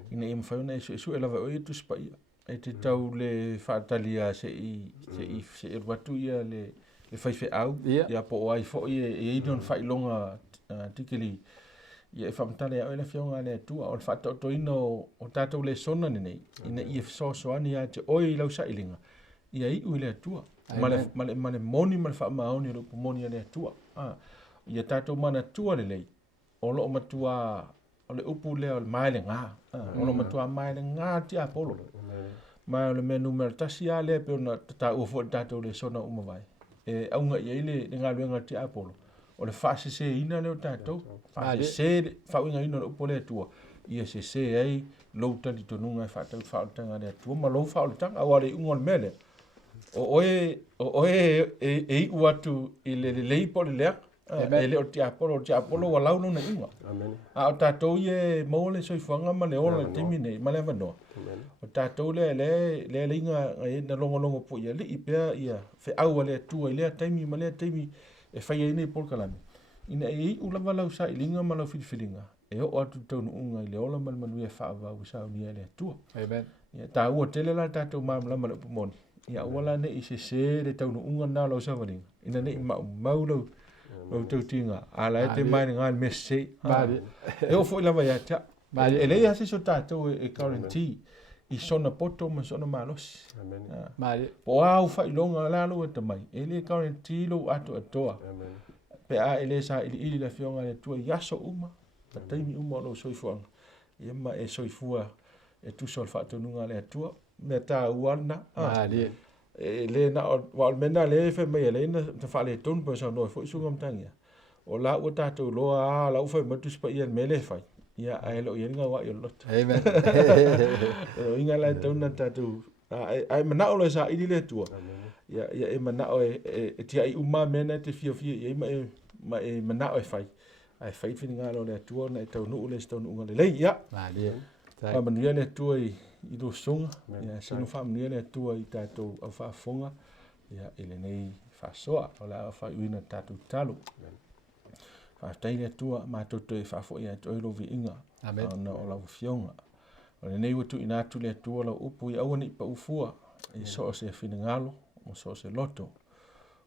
Ina i mwhauna e su e lawa o i Tusi Paia. E te tau le whaatalia se i ruatu ia le whaiwhe au. Ia po o ai fo i e idon whai longa tikili. Ia e whamtale au e la whionga le atua. O le whaata ina o tātou Lesona nei. Ina i e whsosoani a te oi lau sa ilinga. Ia i ui le atua. Ma le moni ma le wha maoni rupu moni a le atua. Ia tātou mana tua le lei. O lo o matua o le upu lea o le maele ngā. O lo matua maele ngā ti a polo. Mai o le menu mera tasi a lea pe ona tata uafo le tātou Lesona umawai. E aunga ia ile le ngā luenga ti a polo. O le whaase se ina leo tātou. Whaase se whauinga ina le upo lea tua. Ia se ei lou tali tonunga e whaatau whaotanga lea tua. Ma lou whaotanga au ale ungo le mele. O oe e iu atu i le leipo le lea. E leo ti apolo wa launo na inga. A o tātou ie maole soifuanga ma le ola timi nei, ma le wanoa. O tātou le inga e na longo po ia li i pia ia fe aua le tua i lea taimi ma lea taimi e whaia ina i polkalami. Ina e i ulawa lau sa i linga ma lau whiliwhilinga. E o atu taunu unga i le ola ma le manuia whaavau sa unia le tua. Ia tā ua tele la tātou maamlama le upumoni. Ia uala ne i se le taunu unga nā lau sa walinga. Ina ne i mau lau o tau tinga ala e te mai ngā me se e o foi lava ia ta e lei hasi so tātou e guarantee i sona poto ma sona malos po au fai longa lalo e tamai e le guarantee lo ato atoa pe a ele sa ili la fionga le tua yaso uma ta taimi uma lo soifuanga ia ma e soifua e tu sol fatu nunga le tua me ta uana le na o mena le fe me le na te fa le ton po sa no fo sunga mtangia o la o tatu lo a la u fa Tusi Paia me le fa ia ai lo yenga wa yo lot amen inga la tona tatu ai mana o le sa i le tua ia e mana o e ti ai uma mena te fio ia ma e mana o fa ai fa finga lo le tua na tau no le sto no le ia ma manu le tua i do songa ia sino family le tua i tātou au whaafonga ia ele nei whaasoa o la whauina tātou talo whaatai le tua mātoto e whaafo ia to ilo vi inga na o lau fionga o le nei watu inatu le tua lau upu i awane i pa ufua i so se finangalo o so se loto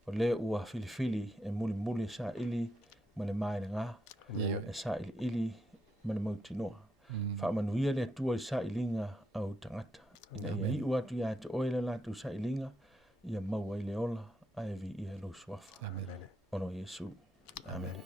o le ua filifili e muli sa ili ma le mai ngā e sa ili ma le mautinoa whaamanuia le tua i sa ilinga au tangata. Ina i uatu ia te oile la tu sa ilinga ia maua i le ola a evi i he lo suafa. Ono Yesu. Amen.